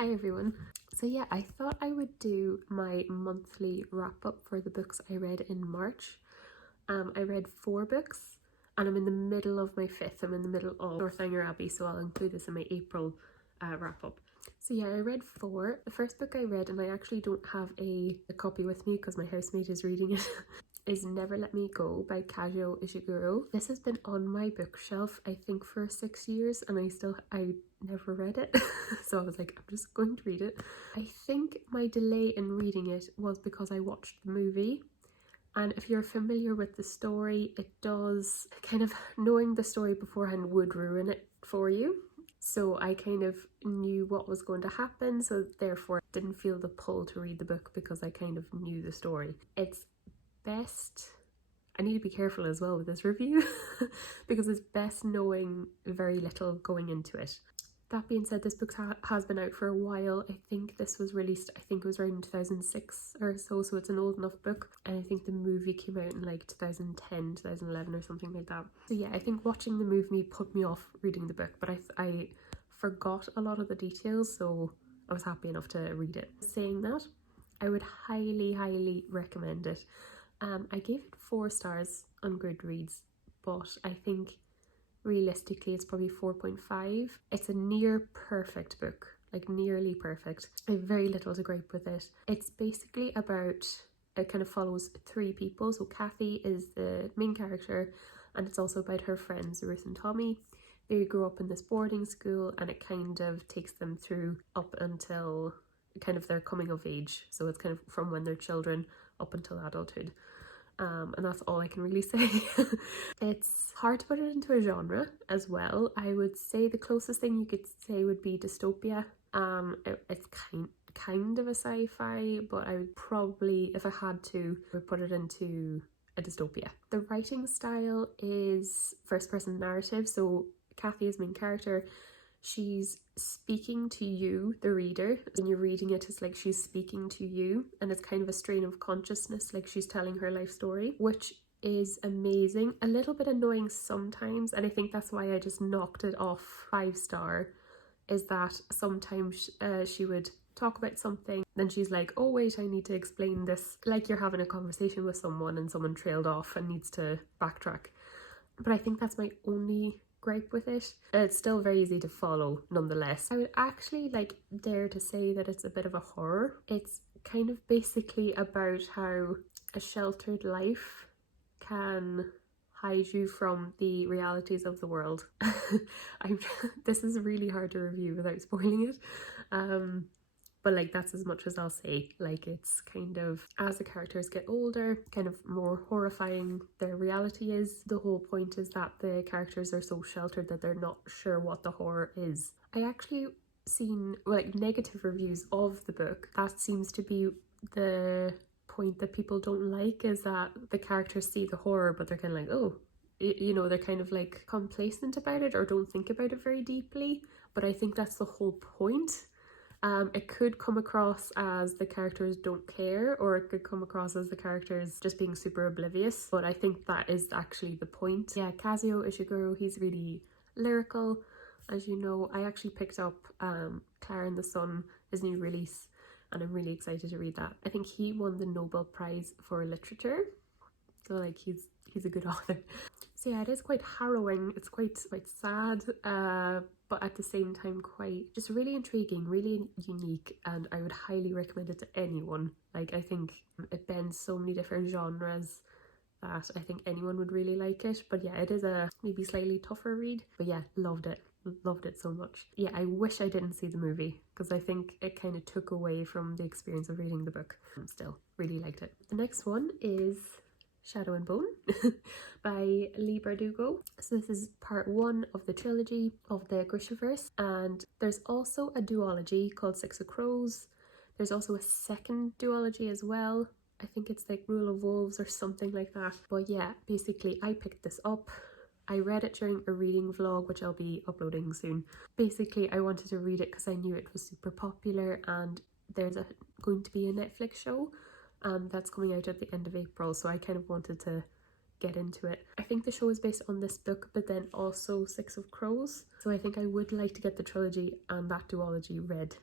Hi everyone. So yeah, I thought I would do my monthly wrap up for the books I read in March. I read 4 books and I'm in the middle of my 5th. I'm in the middle of Northanger Abbey, so I'll include this in my April wrap up. So yeah, I read 4. The first book I read, and I actually don't have a copy with me because my housemate is reading it, is Never Let Me Go by Kazuo Ishiguro. This has been on my bookshelf I think for 6 years and I never read it. So I was like, I'm just going to read it. I think my delay in reading it was because I watched the movie. And if you're familiar with the story, it does kind of, knowing the story beforehand would ruin it for you. So I kind of knew what was going to happen, so therefore didn't feel the pull to read the book because I kind of knew the story. It's best, I need to be careful as well with this review because it's best knowing very little going into it. That being said, this book has been out for a while. I think this was released, I think it was around in 2006 or so it's an old enough book. And I think the movie came out in like 2010, 2011 or something like that. So yeah, I think watching the movie put me off reading the book, but I forgot a lot of the details, so I was happy enough to read it. Saying that, I would highly recommend it. I gave it 4 stars on Goodreads, but I think realistically it's probably 4.5. It's a near perfect book, like nearly perfect. I have very little to gripe with it. It's basically about, it kind of follows 3 people. So Kathy is the main character, and it's also about her friends Ruth and Tommy. They grew up in this boarding school and it kind of takes them through up until kind of their coming of age. So it's kind of from when they're children up until adulthood. And that's all I can really say. It's hard to put it into a genre as well. I would say the closest thing you could say would be dystopia. It's kind of a sci-fi, but I would probably, if I had to, would put it into a dystopia. The writing style is first-person narrative, so Kathy is main character. She's speaking to you, the reader, and you're reading it as like she's speaking to you, and it's kind of a strain of consciousness, like she's telling her life story, which is amazing. A little bit annoying sometimes, and I think that's why I just knocked it off 5-star, is that sometimes she would talk about something, then she's like, oh wait, I need to explain this, like you're having a conversation with someone and someone trailed off and needs to backtrack. But I think that's my only gripe with it. It's still very easy to follow nonetheless. I would actually like dare to say that it's a bit of a horror. It's kind of basically about how a sheltered life can hide you from the realities of the world. This is really hard to review without spoiling it. But like that's as much as I'll say. Like it's kind of, as the characters get older, kind of more horrifying their reality is. The whole point is that the characters are so sheltered that they're not sure what the horror is. I actually seen like negative reviews of the book. That seems to be the point that people don't like, is that the characters see the horror but they're kind of like, oh, you know, they're kind of like complacent about it or don't think about it very deeply. But I think that's the whole point. It could come across as the characters don't care, or it could come across as the characters just being super oblivious, but I think that is actually the point. Yeah, Kazuo Ishiguro, he's really lyrical. As you know, I actually picked up Clara and the Sun, his new release, and I'm really excited to read that. I think he won the Nobel Prize for Literature, so like he's a good author. So yeah, it is quite harrowing, it's quite sad, but at the same time quite just really intriguing, really unique, and I would highly recommend it to anyone. Like I think it bends so many different genres that I think anyone would really like it. But yeah, it is a maybe slightly tougher read, but yeah, loved it so much. Yeah, I wish I didn't see the movie because I think it kind of took away from the experience of reading the book. Still really liked it. The next one is Shadow and Bone by Leigh Bardugo. So this is part 1 of the trilogy of the Grishaverse, and there's also a duology called Six of Crows. There's also a second duology as well. I think it's like Rule of Wolves or something like that. But yeah, basically I picked this up. I read it during a reading vlog, which I'll be uploading soon. Basically, I wanted to read it because I knew it was super popular, and there's going to be a Netflix show that's coming out at the end of April, so I kind of wanted to get into it. I think the show is based on this book, but then also Six of Crows, so I think I would like to get the trilogy and that duology read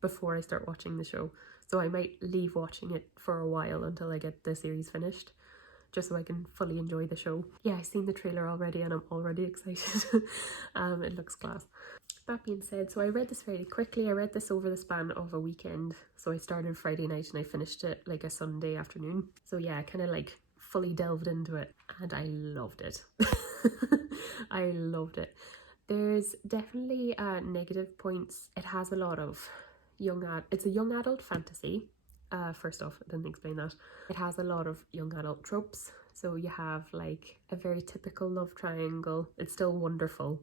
before I start watching the show. So I might leave watching it for a while until I get the series finished, just so I can fully enjoy the show. Yeah, I've seen the trailer already and I'm already excited. It looks class. That being said, so I read this very quickly. I read this over the span of a weekend. So I started Friday night and I finished it like a Sunday afternoon. So yeah, I kind of like fully delved into it and I loved it. I loved it. There's definitely negative points. It has a lot of it's a young adult fantasy. First off, I didn't explain that. It has a lot of young adult tropes. So you have like a very typical love triangle. It's still wonderful.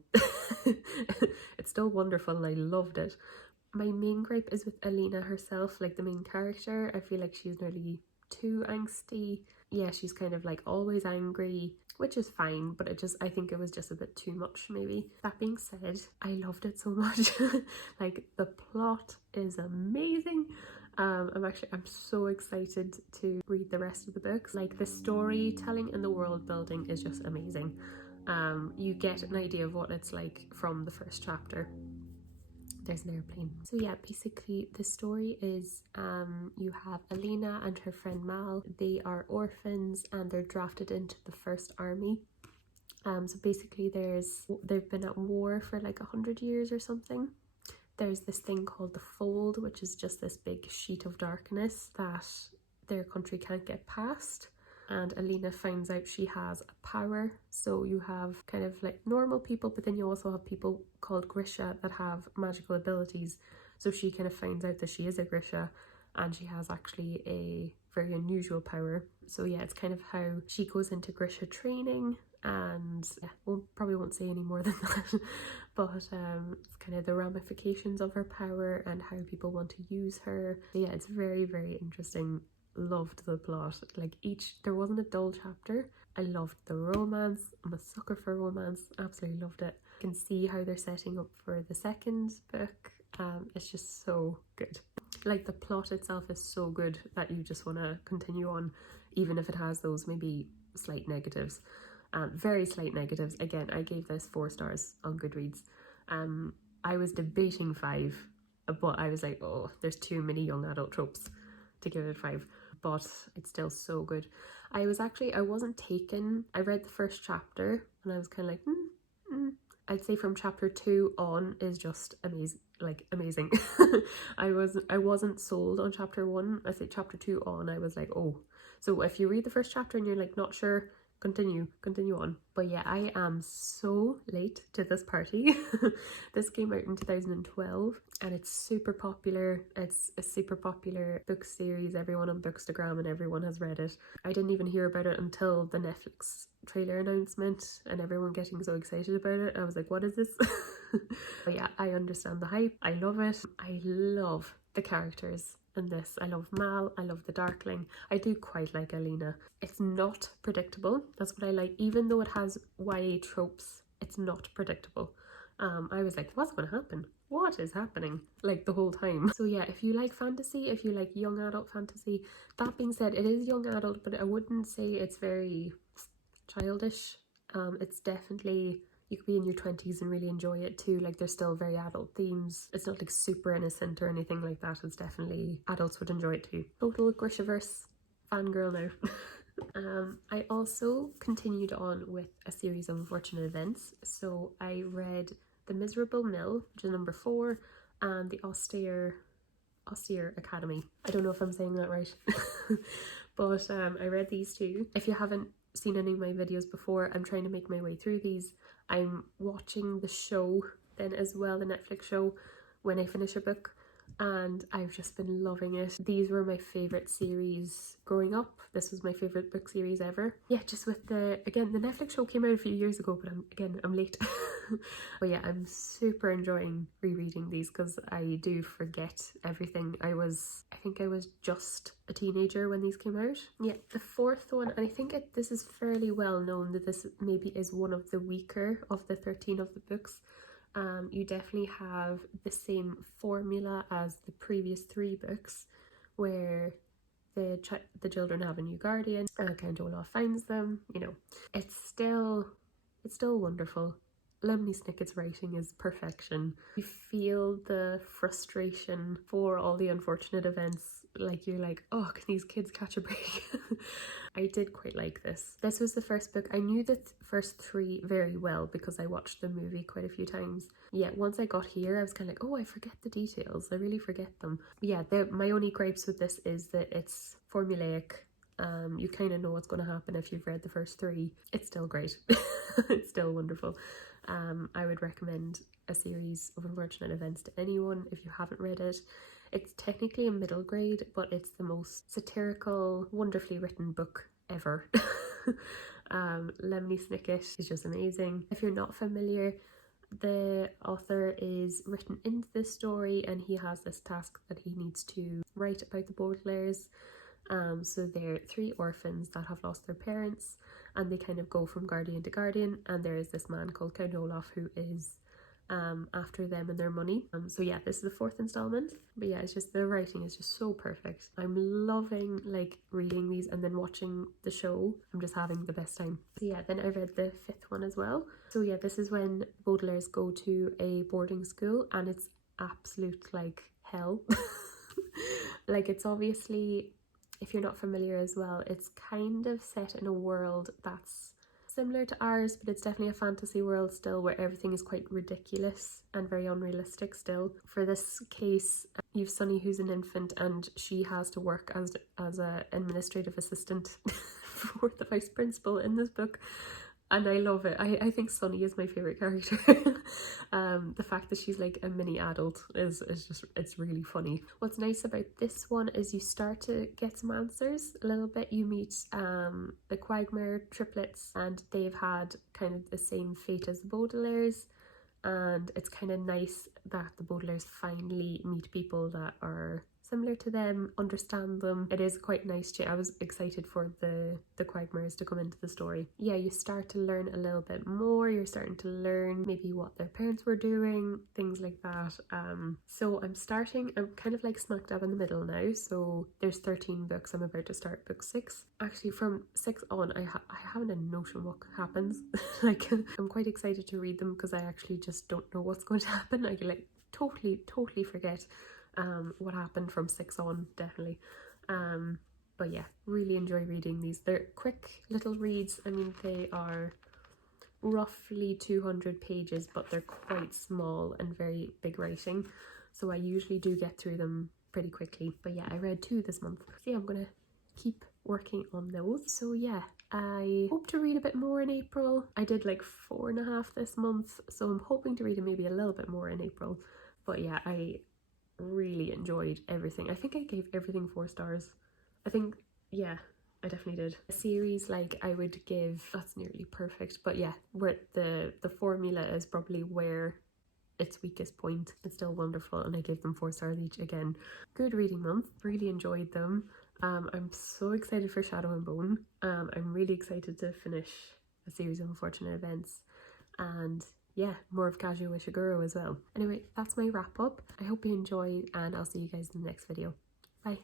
It's still wonderful and I loved it. My main gripe is with Alina herself, like the main character. I feel like she's nearly too angsty. Yeah, she's kind of like always angry, which is fine, but I think it was just a bit too much maybe. That being said, I loved it so much. Like the plot is amazing. I'm so excited to read the rest of the books. Like the storytelling and the world building is just amazing. You get an idea of what it's like from the first chapter. There's an airplane. So yeah, basically the story is you have Alina and her friend Mal. They are orphans and they're drafted into the first army. So basically they've been at war for like 100 years or something. There's this thing called the Fold, which is just this big sheet of darkness that their country can't get past. And Alina finds out she has a power. So you have kind of like normal people, but then you also have people called Grisha that have magical abilities. So she kind of finds out that she is a Grisha and she has actually a very unusual power. So yeah, it's kind of how she goes into Grisha training, and yeah, probably won't say any more than that. But it's kind of the ramifications of her power and how people want to use her. So yeah, it's very, very interesting. Loved the plot. Like there wasn't a dull chapter. I loved the romance. I'm a sucker for romance. Absolutely loved it. You can see how they're setting up for the second book. It's just so good. Like the plot itself is so good that you just want to continue on, even if it has those maybe slight negatives. Very slight negatives. Again, I gave this 4 stars on Goodreads. I was debating 5, but I was like, oh, there's too many young adult tropes to give it 5. But it's still so good. I wasn't taken. I read the first chapter and I was kind of like, I'd say from chapter 2 on is just amazing. I wasn't sold on chapter 1. I say chapter 2 on, I was like, oh. So if you read the first chapter and you're like not sure, continue on. But yeah, I am so late to this party. This came out in 2012 and it's super popular. It's a super popular book series. Everyone on Bookstagram and everyone has read it. I didn't even hear about it until the Netflix trailer announcement and everyone getting so excited about it. I was like, what is this? But yeah, I understand the hype. I love it. I love the characters in this. I love Mal. I love the Darkling. I do quite like Alina. It's not predictable. That's what I like. Even though it has YA tropes, it's not predictable. I was like, what's going to happen? What is happening? Like the whole time. So yeah, if you like fantasy, if you like young adult fantasy, that being said, it is young adult, but I wouldn't say it's very childish. It's definitely, you could be in your 20s and really enjoy it too. Like there's still very adult themes. It's not like super innocent or anything like that. It's definitely, adults would enjoy it too. Total Grishaverse fangirl now. I also continued on with a series of unfortunate events. So I read The Miserable Mill, which is number 4, and the Austere Academy. I don't know if I'm saying that right. But I read these 2. If you haven't seen any of my videos before, I'm trying to make my way through these. I'm watching the show then as well, the Netflix show, when I finish a book, and I've just been loving it. These were my favourite series growing up. This was my favourite book series ever. Yeah, just with the Netflix show came out a few years ago, but I'm late. But yeah, I'm super enjoying rereading these because I do forget everything. I think I was just a teenager when these came out. Yeah, the 4th one, and I think this is fairly well known that this maybe is one of the weaker of the 13 of the books. You definitely have the same formula as the previous 3 books, where the children have a new guardian and Count Olaf finds them. You know, it's still wonderful. Lemony Snicket's writing is perfection. You feel the frustration for all the unfortunate events. Like, you're like, oh, can these kids catch a break? I did quite like this. This was the first book. I knew the first three very well because I watched the movie quite a few times. Yeah, once I got here, I was kind of like, oh, I forget the details. I really forget them. Yeah, my only gripes with this is that it's formulaic. You kind of know what's going to happen if you've read the first three. It's still great. It's still wonderful. I would recommend A Series of Unfortunate Events to anyone if you haven't read it. It's technically a middle grade, but it's the most satirical, wonderfully written book ever. Lemony Snicket is just amazing. If you're not familiar, the author is written into this story and he has this task that he needs to write about the Baudelaires. So they're three orphans that have lost their parents and they kind of go from guardian to guardian, and there is this man called Count Olaf who is after them and their money. So yeah, this is the fourth installment, but yeah, it's just, the writing is just so perfect. I'm loving like reading these and then watching the show. I'm just having the best time. So yeah, then I read the fifth one as well. So yeah, this is when Baudelaires go to a boarding school and it's absolute like hell. Like, it's obviously, if you're not familiar as well, it's kind of set in a world that's similar to ours, but it's definitely a fantasy world still where everything is quite ridiculous and very unrealistic still. For this case, you've Sunny who's an infant and she has to work as an administrative assistant for the vice principal in this book. And I love it. I think Sunny is my favourite character. The fact that she's like a mini adult is just, it's really funny. What's nice about this one is you start to get some answers a little bit. You meet the Quagmire triplets and they've had kind of the same fate as the Baudelaires. And it's kind of nice that the Baudelaires finally meet people that are similar to them, understand them. It is quite nice. I was excited for the Quagmires to come into the story. Yeah, you start to learn a little bit more. You're starting to learn maybe what their parents were doing, things like that. So I'm kind of like smack dab in the middle now. So there's 13 books. I'm about to start book 6. Actually, from 6 on, I haven't a notion what happens. Like, I'm quite excited to read them because I actually just don't know what's going to happen. I like totally forget what happened from 6 on, definitely. But yeah, really enjoy reading these. They're quick little reads. I mean, they are roughly 200 pages, but they're quite small and very big writing, so I usually do get through them pretty quickly. But yeah, I read 2 this month, so yeah, I'm gonna keep working on those. So yeah, I hope to read a bit more in April. I did like 4.5 this month, so I'm hoping to read maybe a little bit more in April. But yeah, I really enjoyed everything. I think I gave everything 4 stars. I think, yeah, I definitely did. A series, like, I would give, that's nearly perfect, but yeah, where the formula is probably where its weakest point. It's still wonderful, and I gave them 4 stars each. Again, good reading month, really enjoyed them. I'm so excited for Shadow and Bone. I'm really excited to finish A Series of Unfortunate Events, and yeah, more of Kazuo Ishiguro as well. Anyway, that's my wrap up. I hope you enjoyed, and I'll see you guys in the next video. Bye.